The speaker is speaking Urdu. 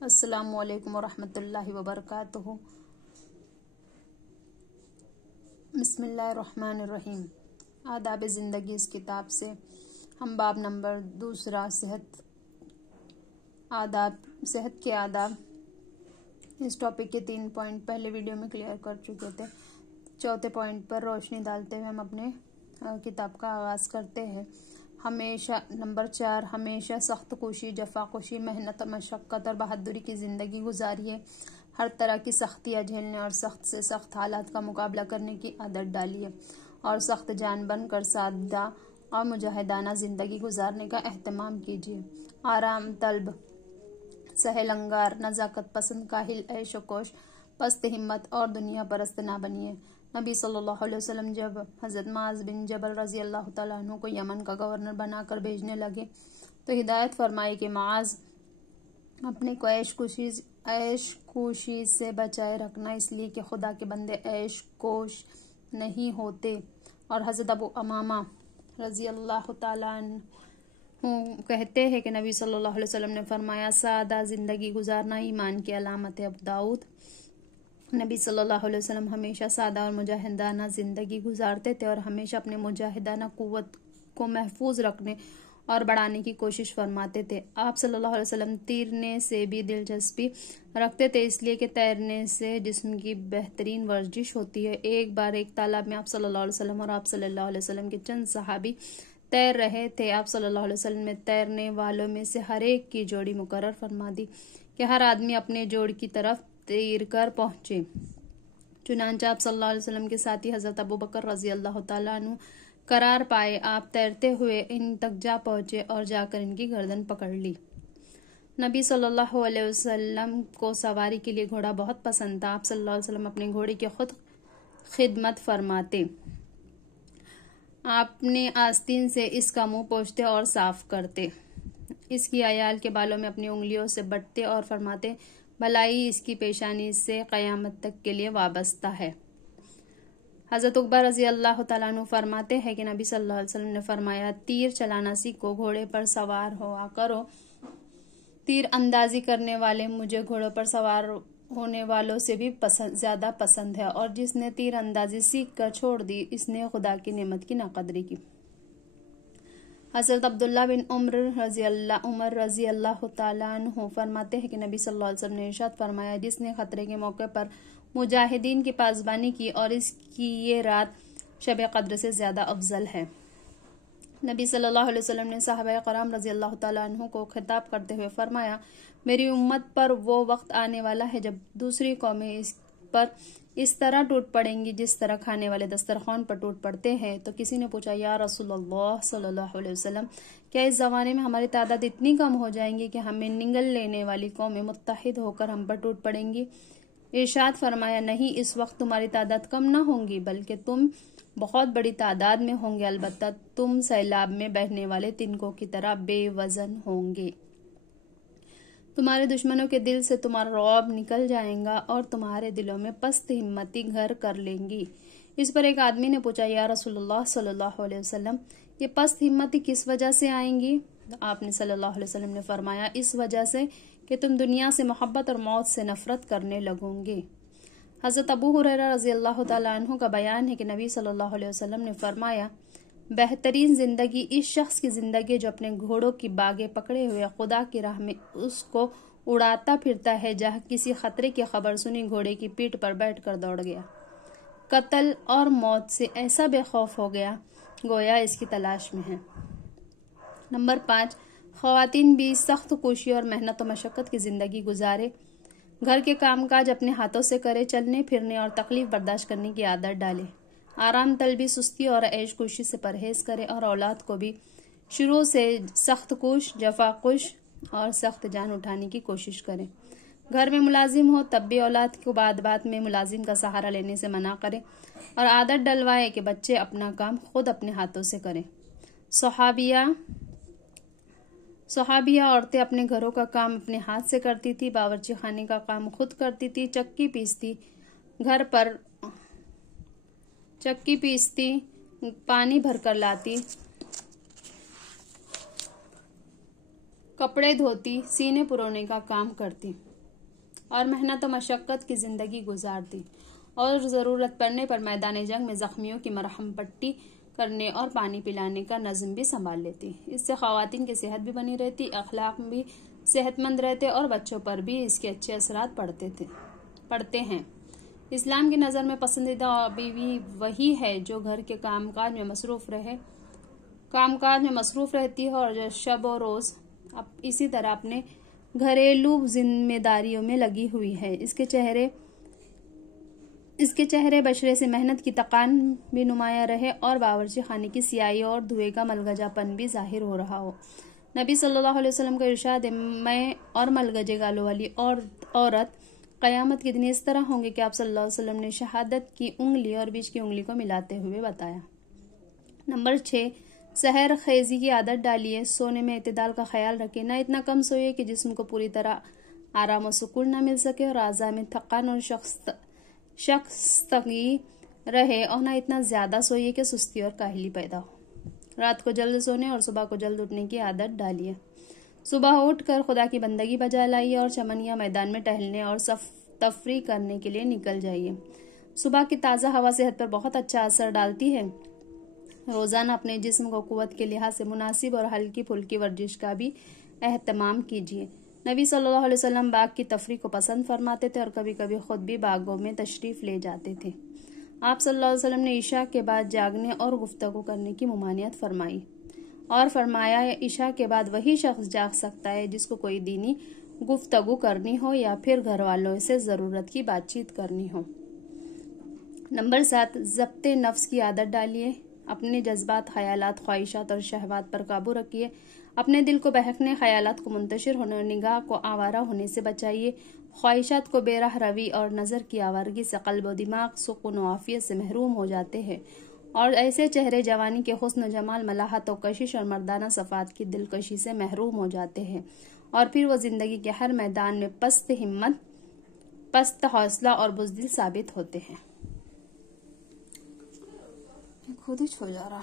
السلام علیکم ورحمۃ اللہ وبرکاتہ۔ بسم اللہ الرحمن الرحیم۔ آداب زندگی اس کتاب سے ہم باب نمبر 2 صحت کے آداب، اس ٹاپک کے 3 پوائنٹ پہلے ویڈیو میں کلیئر کر چکے تھے۔ چوتھے پوائنٹ پر روشنی ڈالتے ہوئے ہم اپنے کتاب کا آغاز کرتے ہیں۔ نمبر 4، ہمیشہ سخت کوشی، جفا کوشی، محنت، مشقت اور بہادری کی زندگی گزاریے۔ ہر طرح کی سختیاں جھیلنے اور سخت سے سخت حالات کا مقابلہ کرنے کی عادت ڈالیے اور سخت جان بن کر سادہ اور مجاہدانہ زندگی گزارنے کا اہتمام کیجیے۔ آرام طلب، سہل انگار، نزاکت پسند، کاہل، عیش و کوش، پست ہمت اور دنیا پرست نہ بنیے۔ نبی صلی اللہ علیہ وسلم جب حضرت معاذ بن جبل رضی اللہ تعالیٰ عنہ کو یمن کا گورنر بنا کر بھیجنے لگے تو ہدایت فرمائی کہ معاذ اپنے کو عیش کوشی سے بچائے رکھنا، اس لیے کہ خدا کے بندے عیش کوش نہیں ہوتے۔ اور حضرت ابو امامہ رضی اللہ تعالیٰ عنہ کہتے ہیں کہ نبی صلی اللہ علیہ وسلم نے فرمایا، سادہ زندگی گزارنا ایمان کی علامت ہے۔ ابو داؤد۔ نبی صلی اللہ علیہ وسلم ہمیشہ سادہ اور مجاہدانہ زندگی گزارتے تھے اور ہمیشہ اپنے مجاہدانہ قوت کو محفوظ رکھنے اور بڑھانے کی کوشش فرماتے تھے۔ آپ صلی اللہ علیہ وسلم تیرنے سے بھی دلچسپی رکھتے تھے، اس لیے کہ تیرنے سے جسم کی بہترین ورزش ہوتی ہے۔ ایک بار ایک تالاب میں آپ صلی اللہ علیہ وسلم اور آپ صلی اللہ علیہ وسلم کے چند صحابی تیر رہے تھے۔ آپ صلی اللہ علیہ وسلم نے تیرنے والوں میں سے ہر ایک کی جوڑی مقرر فرما دی کہ ہر آدمی اپنے جوڑ کی طرف تیر کر پہنچے۔ چنانچہ آپ صلی اللہ علیہ وسلم کے ساتھی حضرت ابوبکر رضی اللہ تعالیٰ عنہ قرار پائے۔ آپ تیرتے ہوئے ان تک جا پہنچے اور جا کر ان کی گردن پکڑ لی۔ نبی صلی اللہ علیہ وسلم کو سواری کے لیے گھوڑا بہت پسند تھا۔ آپ صلی اللہ علیہ وسلم اپنے گھوڑے کی خود خدمت فرماتے۔ آپ نے آستین سے اس کا منہ پوچھتے اور صاف کرتے، اس کی عیال کے بالوں میں اپنی انگلیوں سے بٹتے اور فرماتے، بھلائی اس کی پیشانی سے قیامت تک کے لیے وابستہ ہے۔ حضرت عقبہ رضی اللہ تعالیٰ عنہ فرماتے ہیں کہ نبی صلی اللہ علیہ وسلم نے فرمایا، تیر چلانا سیکھو، گھوڑے پر سوار ہوا کرو۔ تیر اندازی کرنے والے مجھے گھوڑوں پر سوار ہونے والوں سے بھی زیادہ پسند ہے، اور جس نے تیر اندازی سیکھ کر چھوڑ دی، اس نے خدا کی نعمت کی ناقدری کی۔ حضرت عبداللہ بن عمر رضی اللہ تعالیٰ عنہ فرماتے ہیں کہ نبی صلی اللہ علیہ وسلم نے ارشاد فرمایا، جس نے خطرے کے موقع پر مجاہدین کی پاسبانی کی اور اس کی یہ رات شب قدر سے زیادہ افضل ہے۔ نبی صلی اللہ علیہ وسلم نے صحابہ کرام رضی اللہ تعالیٰ عنہ کو خطاب کرتے ہوئے فرمایا، میری امت پر وہ وقت آنے والا ہے جب دوسری قومیں اس پر اس طرح ٹوٹ پڑیں گی جس طرح کھانے والے دسترخوان پر ٹوٹ پڑتے ہیں۔ تو کسی نے پوچھا، یا رسول اللہ صلی اللہ علیہ وسلم، کیا اس زمانے میں ہماری تعداد اتنی کم ہو جائیں گی کہ ہمیں نگل لینے والی قومیں متحد ہو کر ہم پر ٹوٹ پڑیں گی؟ ارشاد فرمایا، نہیں، اس وقت تمہاری تعداد کم نہ ہوگی بلکہ تم بہت بڑی تعداد میں ہوں گے، البتہ تم سیلاب میں بہنے والے تنکوں کی طرح بے وزن ہوں گے۔ تمہارے دشمنوں کے دل سے تمہارا رعب نکل جائے گا اور تمہارے دلوں میں پست ہمتی گھر کر لیں گی۔ اس پر ایک آدمی نے پوچھا، یا رسول اللہ صلی اللہ علیہ وسلم، یہ پست ہمتی کس وجہ سے آئیں گی؟ آپ نے صلی اللہ علیہ وسلم نے فرمایا، اس وجہ سے کہ تم دنیا سے محبت اور موت سے نفرت کرنے لگو گے۔ حضرت ابو ہریرہ رضی اللہ تعالیٰ عنہ کا بیان ہے کہ نبی صلی اللہ علیہ وسلم نے فرمایا، بہترین زندگی اس شخص کی زندگی جو اپنے گھوڑوں کی باگیں پکڑے ہوئے خدا کی راہ میں اس کو اڑاتا پھرتا ہے، جہاں کسی خطرے کی خبر سنی گھوڑے کی پیٹھ پر بیٹھ کر دوڑ گیا، قتل اور موت سے ایسا بے خوف ہو گیا گویا اس کی تلاش میں ہے۔ نمبر 5، خواتین بھی سخت کوشی اور محنت و مشقت کی زندگی گزارے، گھر کے کام کاج اپنے ہاتھوں سے کرے، چلنے پھرنے اور تکلیف برداشت کرنے کی عادت ڈالے، آرام طلبی، سستی اور عیش کوشی سے پرہیز کرے، اور اولاد کو بھی شروع سے سخت کوش، جفا کوش اور سخت جان اٹھانے کی کوشش کرے۔ گھر میں ملازم ہو تب بھی اولاد کو بات بات میں ملازم کا سہارا لینے سے منع کرے اور عادت ڈلوائے کہ بچے اپنا کام خود اپنے ہاتھوں سے کریں۔ صحابیہ عورتیں اپنے گھروں کا کام اپنے ہاتھ سے کرتی تھی، باورچی خانے کا کام خود کرتی تھی، چکی پیستی، پانی بھر کر لاتی، کپڑے دھوتی، سینے پرونے کا کام کرتی۔ اور محنت و مشقت کی زندگی گزار دی اور ضرورت پڑنے پر میدان جنگ میں زخمیوں کی مرہم پٹی کرنے اور پانی پلانے کا نظم بھی سنبھال لیتی۔ اس سے خواتین کی صحت بھی بنی رہتی، اخلاق بھی صحت مند رہتے اور بچوں پر بھی اس کے اچھے اثرات پڑتے ہیں۔ اسلام کی نظر میں پسندیدہ بیوی وہی ہے جو گھر کے کام کاج میں مصروف رہتی ہے اور جو شب و روز اسی طرح اپنے گھریلو ذمہ داریوں میں لگی ہوئی ہے۔ اس کے چہرے بشرے سے محنت کی تقان بھی نمایاں رہے اور باورچی خانے کی سیاہی اور دھوئے کا ملگجا پن بھی ظاہر ہو رہا ہو۔ نبی صلی اللہ علیہ وسلم کا ارشاد ہے، میں اور ملگجے گالوں والی عورت قیامت کے دن اس طرح ہوں گے کہ آپ صلی اللہ علیہ وسلم نے شہادت کی انگلی اور بیچ کی انگلی کو ملاتے ہوئے بتایا۔ نمبر 6، سحر خیزی کی عادت ڈالیے۔ سونے میں اعتدال کا خیال رکھیں، نہ اتنا کم سوئے کہ جسم کو پوری طرح آرام و سکون نہ مل سکے اور اعضاء میں تھکان اور شکستگی رہے، اور نہ اتنا زیادہ سوئے کہ سستی اور کاہلی پیدا ہو۔ رات کو جلد سونے اور صبح کو جلد اٹھنے کی عادت ڈالیے۔ صبح اٹھ کر خدا کی بندگی بجا لائیے اور چمن یا میدان میں ٹہلنے اور تفریح کرنے کے لیے نکل جائیے۔ صبح کی تازہ ہوا صحت پر بہت اچھا اثر ڈالتی ہے۔ روزانہ اپنے جسم کو قوت کے لحاظ سے مناسب اور ہلکی پھلکی ورزش کا بھی اہتمام کیجیے۔ نبی صلی اللہ علیہ وسلم باغ کی تفریح کو پسند فرماتے تھے اور کبھی کبھی خود بھی باغوں میں تشریف لے جاتے تھے۔ آپ صلی اللہ علیہ وسلم نے عشاء کے بعد جاگنے اور گفتگو کرنے کی ممانعت فرمائی اور فرمایا، عشاء کے بعد وہی شخص جاگ سکتا ہے جس کو کوئی دینی گفتگو کرنی ہو یا پھر گھر والوں سے ضرورت کی بات چیت کرنی ہو۔ نمبر 7، ضبط نفس کی عادت ڈالیے۔ اپنے جذبات، خیالات، خواہشات اور شہوات پر قابو رکھیے۔ اپنے دل کو بہکنے، خیالات کو منتشر ہونے اور نگاہ کو آوارہ ہونے سے بچائیے۔ خواہشات کو بے راہ روی اور نظر کی آوارگی سے قلب و دماغ سکون و عافیت سے محروم ہو جاتے ہیں، اور ایسے چہرے جوانی کے حسن و جمال، ملاحت و کشش اور مردانہ صفات کی دلکشی سے محروم ہو جاتے ہیں، اور پھر وہ زندگی کے ہر میدان میں پست ہمت، پست حوصلہ اور بزدل ثابت ہوتے ہیں۔ خود ہی چھو جا رہا